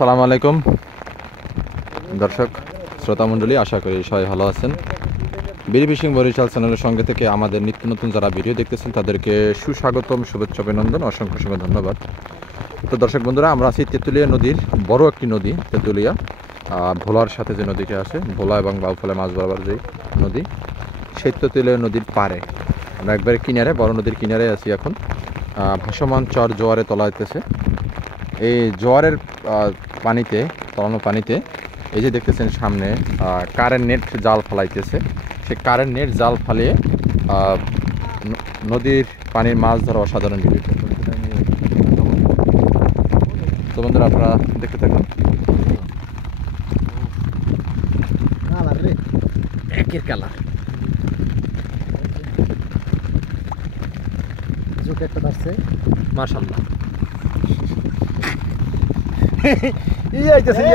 আসসালামু আলাইকুম দর্শক শ্রোতা মণ্ডলী, আশা করি সবাই ভালো আছেন। বিডি ফিশিং বরিশাল চ্যানেলের সঙ্গে থেকে আমাদের নিত্য নতুন যারা ভিডিও দেখতেছেন তাদেরকে সুস্বাগতম, শুভেচ্ছা, অভিনন্দন, অসংখ্য ধন্যবাদ। তো দর্শক বন্ধুরা, আমরা আছি তেঁতুলিয়া নদীর বড় একটি নদী, তেঁতুলিয়া ভোলার সাথে যে নদীটি আছে, ভোলা এবং বাউফলে মাছ বরাবর যে নদী, সেই তেঁতুলিয়া নদীর পাড়ে আমরা একবারে কিনারে, বড় নদীর কিনারে আছি এখন। ভাসমান চর জোয়ারে তলাইতেছে। এই জোয়ারের পানিতে, তলানো পানিতে এই যে দেখতেছেন সামনে কারেন্ট নেট জাল ফালাইতেছে। সে কারেন্ট নেট জাল ফালিয়ে নদীর পানির মাছ ধরা অসাধারণ ভিডিও। তো বন্ধুরা, আপনারা দেখতে থাকুন। একের কালার একটা আসছে, মাশাআল্লাহ। আইতেছে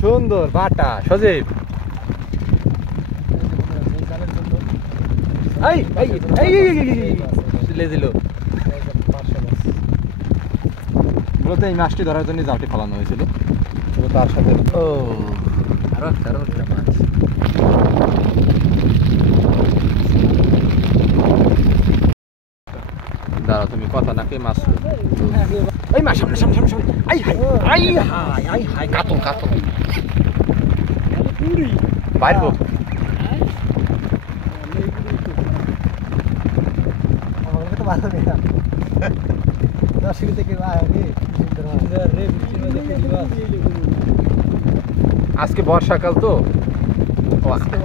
সুন্দর বাটা সজীব। মূলত এই মাছটি ধরার জন্য জালটি ফেলানো হয়েছিল, তার সাথে আরো একটা মাছ। দাঁড়া, তুমি কথা নাকি মাছ এই মাছ সামনে সামনে সামনে সামনে। আই কাতল কাতল বাইর হোক। আজকে বর্ষাকাল তো, আজকে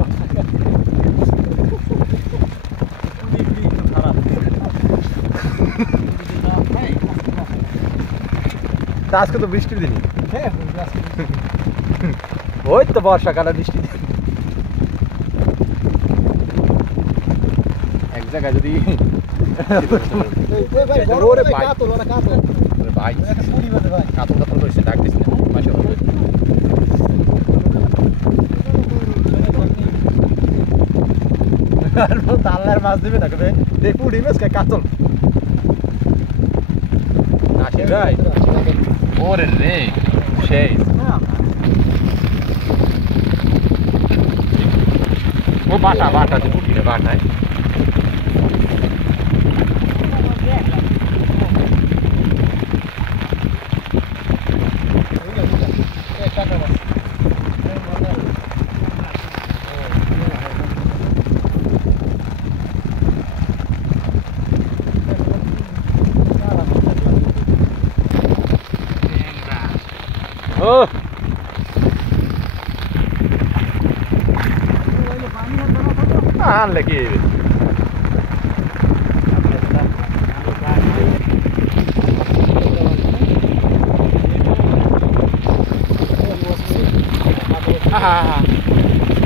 আজকে তো বৃষ্টির দিনই, ওই তো বর্ষাকালে বৃষ্টি দিন। এক জায়গায় যদি কাতল করেছে, ডাক দিস না আল্লাহর মাছ দিবে না, পুড়ি মাছ খায় কাতল। আসে ভাই, ওরে রে সেই ও বাটা বাটা যে পুটিরে বাটায়। ও আনলে কি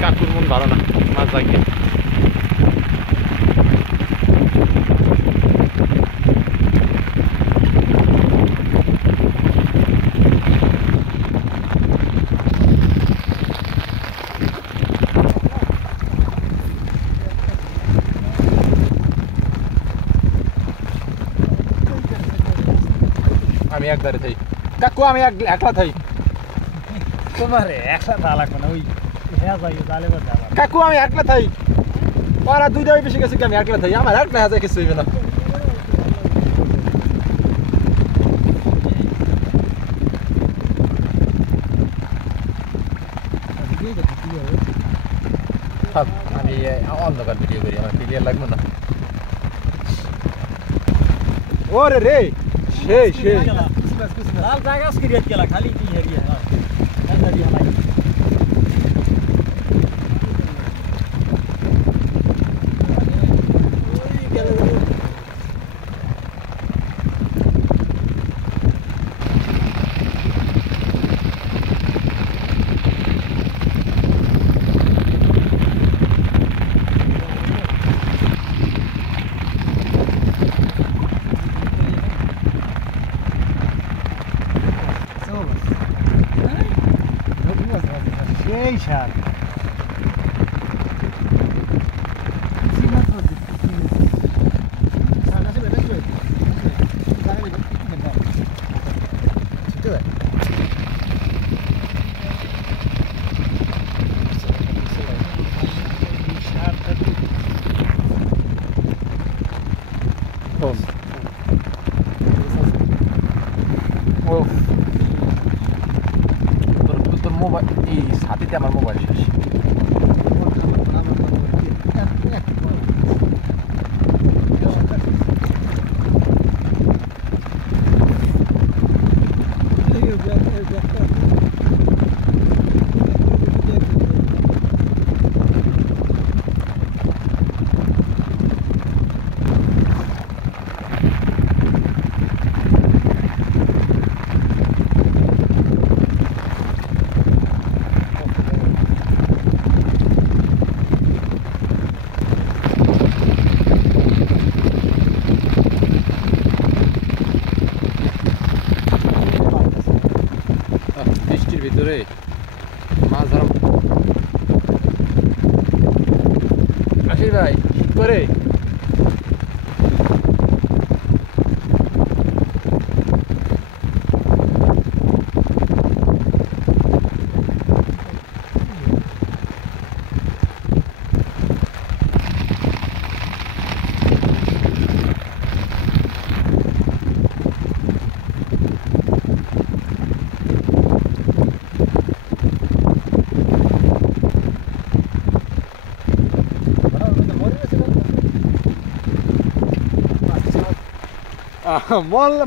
কাকুর মন ভালো না মাছ লাগিয়ে। আমি একবারে থাই কাকু, আমি একলা থাই। তোমার একলা থা লাগবে না, ওই কাকু আমি একলা থাই। ওরা দুইটা বেশি গেছে কি, আমি একলা থাই। আমার একলা হাজার কিছু হইবে না। আমি অন্ধকার ভিডিও করি, আমার ক্লিয়ার লাগবে না। ওরে রে সেই সেই খালি এই সার তোর মোবাইল এই সাথীতে আমার মোবাইল শেষ বৃষ্টির ভিতরে মাছ ধরা আশিস ভাই করে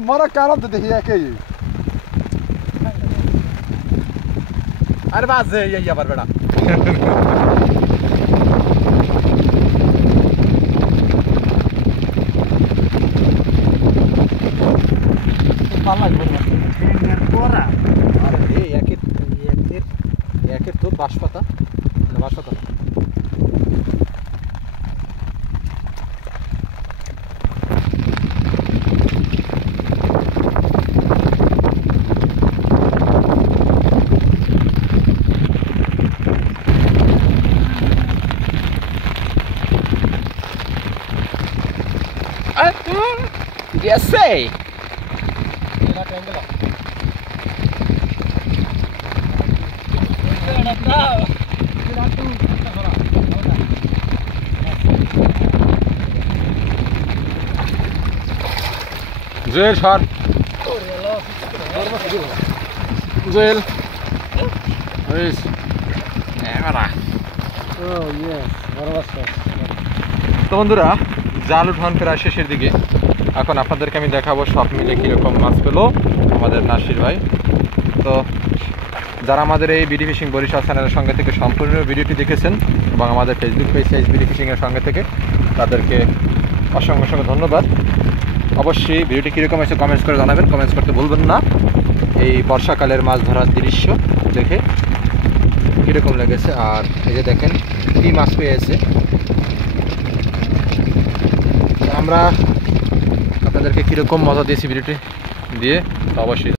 মরা কারণ তো দেখি একই আরে বাজে এই আবার বেটা একের তোর বাঁশপাতা বাঁশপাতা গেছে জুয়েল সর জুয়েল তো বন্ধুরা জাল উঠান প্রায় শেষের দিকে এখন আপনাদেরকে আমি দেখাবো সব মিলে কীরকম মাছ পেলো আমাদের নাসির ভাই তো যারা আমাদের এই বিডি ফিশিং বরিশাল চ্যানেলের সঙ্গে থেকে সম্পূর্ণ ভিডিওটি দেখেছেন এবং আমাদের ফেসবুক পেজ বিডি ফিশিংয়ের সঙ্গে থেকে তাদেরকে অসংখ্য অসংখ্য ধন্যবাদ অবশ্যই ভিডিওটি কীরকম হয়েছে কমেন্টস করে জানাবেন কমেন্টস করতে বলবেন না এই বর্ষাকালের মাছ ধরার দৃশ্য দেখে কীরকম লেগেছে আর এই যে দেখেন কী মাছ পেয়েছে আমরা আপনাদেরকে কীরকম মজা দিয়েছি ভিডিওটি দিয়ে অবশ্যই